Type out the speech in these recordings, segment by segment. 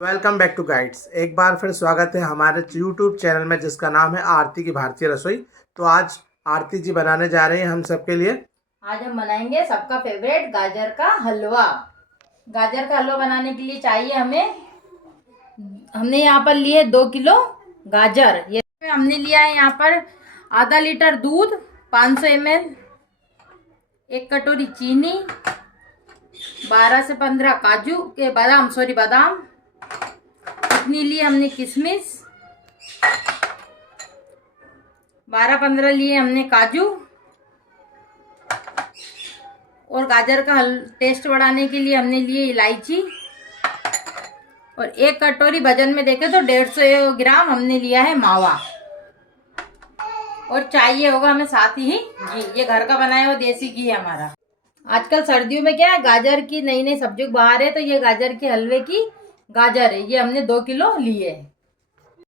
Welcome back to guides. एक बार फिर स्वागत है हमारे यूट्यूब चैनल में जिसका नाम है आरती की भारतीय रसोई। तो आज आरती जी बनाने जा रहे हैं हम सबके लिए। आज हम बनाएंगे सबका फेवरेट गाजर का हलवा। गाजर का हलवा बनाने के लिए चाहिए हमने यहाँ पर लिए 2 किलो गाजर। ये हमने लिया है यहाँ पर आधा लीटर दूध, 500 ml, 1 कटोरी चीनी, 12 से 15 काजू के बादाम, इतनी ली हमने किशमिश, 12-15 लिए हमने काजू, और गाजर का टेस्ट बढ़ाने के लिए हमने लिए इलायची, और 1 कटोरी वजन में देखें तो 150 ग्राम हमने लिया है मावा, और चाहिए होगा हमें साथ ही घी। ये घर का बनाया हुआ देसी घी है हमारा। आजकल सर्दियों में क्या है, गाजर की नई नई सब्जी बाहर है, तो ये गाजर के हलवे की गाजर है। ये हमने 2 किलो लिए है।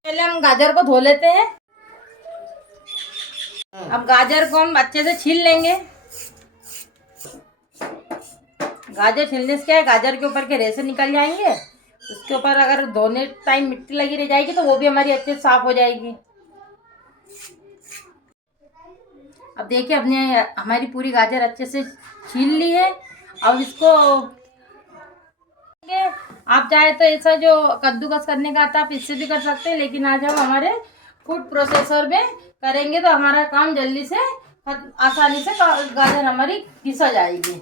पहले हम गाजर को धो लेते हैं। अब गाजर को हम अच्छे से छील लेंगे। गाजर छीलने से क्या है, गाजर के ऊपर के रेशे निकल जाएंगे। उसके ऊपर अगर धोने टाइम मिट्टी लगी रह जाएगी तो वो भी हमारी अच्छे से साफ हो जाएगी। अब देखिए, हमने हमारी पूरी गाजर अच्छे से छील ली है। अब इसको आप चाहे तो ऐसा जो कद्दूकस करने का आता है आप इससे भी कर सकते हैं, लेकिन आज हम हमारे फूड प्रोसेसर में करेंगे तो हमारा काम जल्दी से आसानी से गाजर हमारी घिस जाएगी।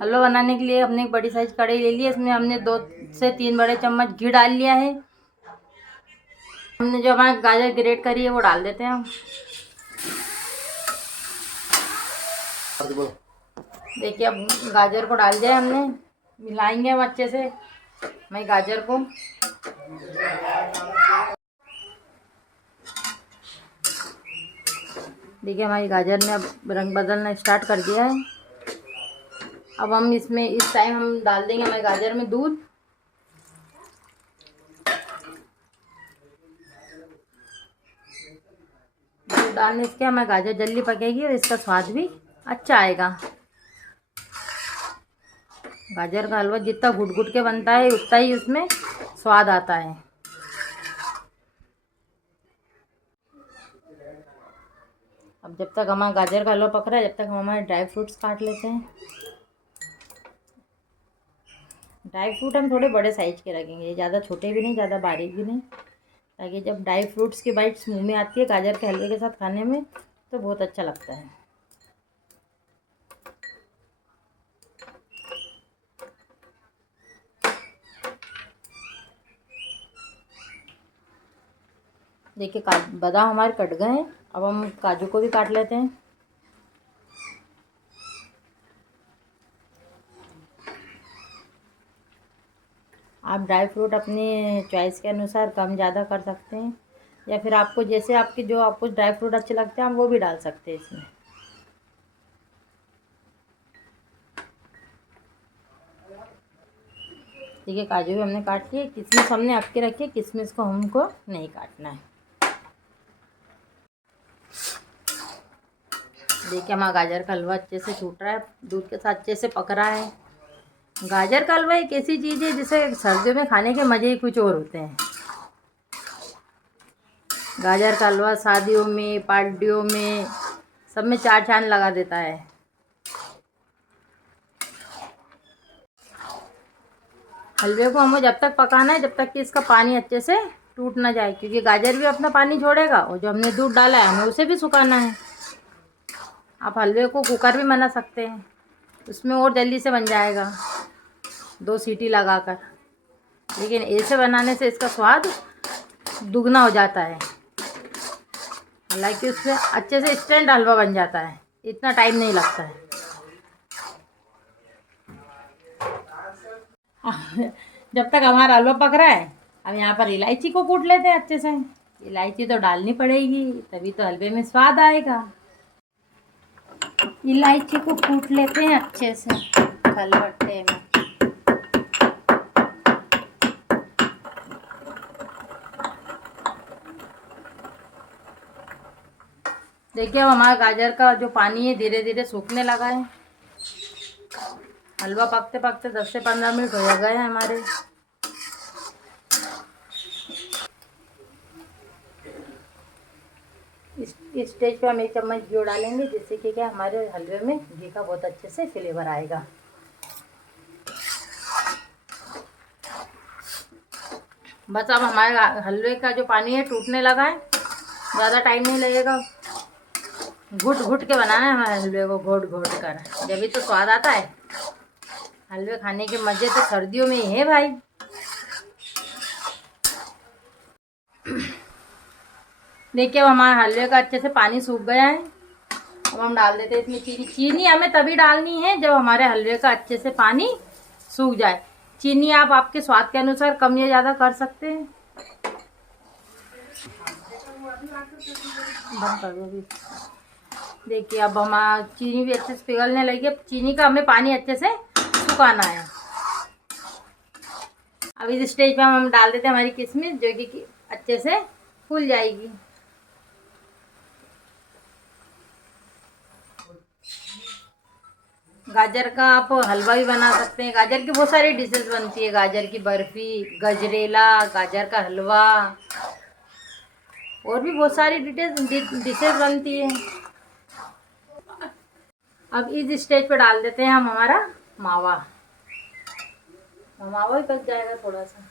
हलवा बनाने के लिए हमने एक बड़ी साइज कढ़ाई ले ली है। इसमें हमने 2 से 3 बड़े चम्मच घी डाल लिया है। हमने जो हमारी गाजर ग्रेट करी है वो डाल देते हैं हम। देखिए, अब गाजर को डाल दिया हमने, मिलाएंगे हम अच्छे से मैं गाजर को। देखिए, हमारी गाजर ने अब रंग बदलना स्टार्ट कर दिया है। अब हम इसमें इस टाइम हम डाल देंगे हमारे गाजर में दूध। दूध डालने से हमारी गाजर जल्दी पकेगी और इसका स्वाद भी अच्छा आएगा। गाजर का हलवा जितना घुट घुट के बनता है उतना ही उसमें स्वाद आता है। अब जब तक हमारा गाजर का हलवा पक रहा है, जब तक हम हमारे ड्राई फ्रूट्स काट लेते हैं। ड्राई फ्रूट हम थोड़े बड़े साइज के रखेंगे, ज़्यादा छोटे भी नहीं, ज़्यादा बारीक भी नहीं, ताकि जब ड्राई फ्रूट्स की बाइट्स मुंह में आती है गाजर के हलवे के साथ खाने में तो बहुत अच्छा लगता है। देखिए, बादाम हमारे कट गए हैं। अब हम काजू को भी काट लेते हैं। आप ड्राई फ्रूट अपनी चॉइस के अनुसार कम ज़्यादा कर सकते हैं, या फिर आपको जैसे आपको ड्राई फ्रूट अच्छे लगते हैं आप वो भी डाल सकते हैं इसमें। देखिए, काजू भी हमने काट लिए। किशमिश हमने हक के रखी है, किशमिश को हमको नहीं काटना है। देखिए, हमारा गाजर का हलवा अच्छे से छूट रहा है, दूध के साथ अच्छे से पक रहा है। गाजर का हलवा एक ऐसी चीज़ है जिसे सर्दियों में खाने के मज़े ही कुछ और होते हैं। गाजर का हलवा शादियों में, पार्टियों में, सब में चार चांद लगा देता है। हलवे को हमें जब तक पकाना है जब तक कि इसका पानी अच्छे से टूट ना जाए, क्योंकि गाजर भी अपना पानी छोड़ेगा और जो हमने दूध डाला है हमें उसे भी सुखाना है। आप हलवे को कुकर भी बना सकते हैं, उसमें और जल्दी से बन जाएगा 2 सीटी लगाकर, लेकिन ऐसे बनाने से इसका स्वाद दुगना हो जाता है। हालांकि उसमें अच्छे से इंस्टेंट हलवा बन जाता है, इतना टाइम नहीं लगता है। जब तक हमारा हलवा पक रहा है, अब यहाँ पर इलायची को कूट लेते हैं अच्छे से। इलायची तो डालनी पड़ेगी, तभी तो हलवे में स्वाद आएगा। इलायची को कूट लेते हैं अच्छे से खलबट्टे में। देखिए अब हमारा गाजर का जो पानी है धीरे धीरे सूखने लगा है। हलवा पकते पकते 10 से 15 मिनट हो गए हैं हमारे। इस स्टेज पे हम 1 चम्मच घी डालेंगे, जिससे कि क्या हमारे हलवे में घी का बहुत अच्छे से फ्लेवर आएगा। बस अब हमारे हलवे का जो पानी है टूटने लगा है, ज़्यादा टाइम नहीं लगेगा। घुट घुट के बनाना है हमारे हलवे को, घोट घोट कर, जब भी तो स्वाद आता है। हलवे खाने के मज़े तो सर्दियों में ही है भाई। देखिए अब हमारे हलवे का अच्छे से पानी सूख गया है। अब हम डाल देते हैं इसमें चीनी। चीनी हमें तभी डालनी है जब हमारे हलवे का अच्छे से पानी सूख जाए। चीनी आप आपके स्वाद के अनुसार कम या ज़्यादा कर सकते हैं। बंद कर दो अभी। देखिए अब हमारा चीनी भी अच्छे से पिघलने लगी है। चीनी का हमें पानी अच्छे से सुखाना है। अब इस स्टेज पे हम डाल देते हैं हमारी किशमिश, जो कि अच्छे से फूल जाएगी। गाजर का आप हलवा भी बना सकते हैं। गाजर की बहुत सारी डिशेस बनती है, गाजर की बर्फ़ी, गजरेला, गाजर का हलवा, और भी बहुत सारी डिशेस बनती है। अब इस स्टेज पे डाल देते हैं हम हमारा मावा। मावा ही पक जाएगा थोड़ा सा।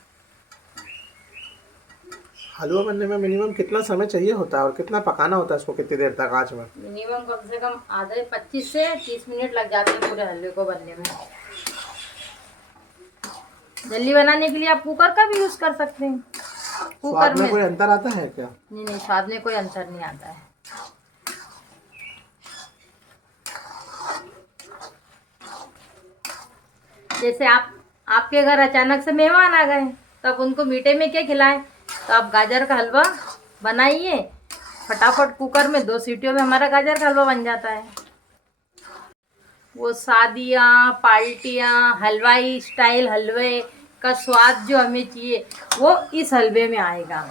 हलवा बनने में मिनिमम कितना समय चाहिए होता है और कितना पकाना होता है इसको, कितनी देर तक आँच में? मिनिमम कम से कम आधे 25 से 30 मिनट लग जाते हैं पूरे हलवे को बनने में। जल्दी बनाने के लिए आप कुकर का भी यूज़ कर सकते हैं। कुकर में कोई अंतर आता है क्या? नहीं, स्वाद में कोई अंतर नहीं आता है। जैसे आपके घर अचानक से मेहमान आ गए, तब उनको मीठे में क्या खिलाएं, तो आप गाजर का हलवा बनाइए। फटाफट कुकर में 2 सीटियों में हमारा गाजर का हलवा बन जाता है। वो शादियाँ, पार्टियाँ, हलवाई स्टाइल हलवे का स्वाद जो हमें चाहिए वो इस हलवे में आएगा।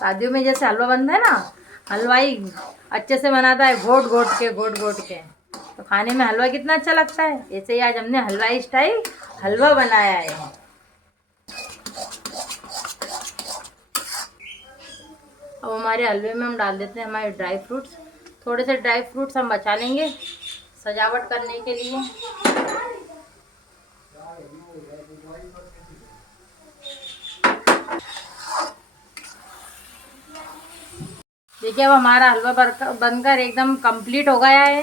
शादियों में जैसे हलवा बनता है ना, हलवाई अच्छे से बनाता है, घोट घोट के, तो खाने में हलवा कितना अच्छा लगता है। ऐसे ही आज हमने हलवाई स्टाइल हलवा बनाया है। अब हमारे हलवे में हम डाल देते हैं हमारे ड्राई फ्रूट्स। थोड़े से ड्राई फ्रूट्स हम बचा लेंगे सजावट करने के लिए। देखिए अब हमारा हलवा बनकर एकदम कंप्लीट हो गया है।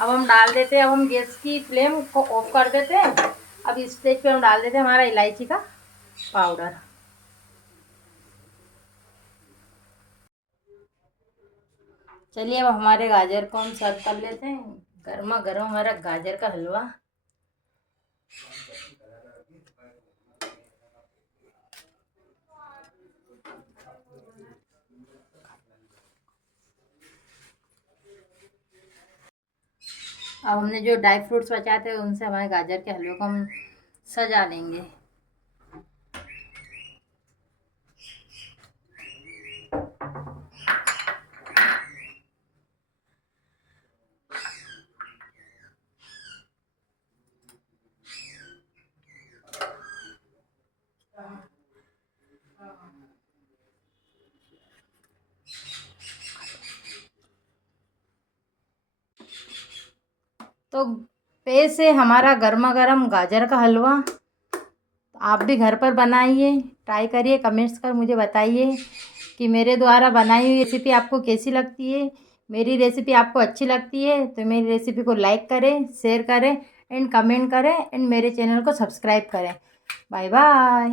अब हम डाल देते हैं, अब हम गैस की फ्लेम को ऑफ कर देते हैं। अब इस स्टेज पे हम डाल देते हैं हमारा इलायची का पाउडर। चलिए अब हमारे गाजर को हम सर्व कर लेते हैं। गर्मा गर्म हमारा गाजर का हलवा। अब हमने जो ड्राई फ्रूट्स बचाए थे उनसे हमारे गाजर के हलवे को हम सजा लेंगे। तो पेश है हमारा गर्मा गर्म गाजर का हलवा। आप भी घर पर बनाइए, ट्राई करिए, कमेंट्स कर मुझे बताइए कि मेरे द्वारा बनाई हुई रेसिपी आपको कैसी लगती है। मेरी रेसिपी आपको अच्छी लगती है तो मेरी रेसिपी को लाइक करें, शेयर करें एंड कमेंट करें एंड मेरे चैनल को सब्सक्राइब करें। Bye bye.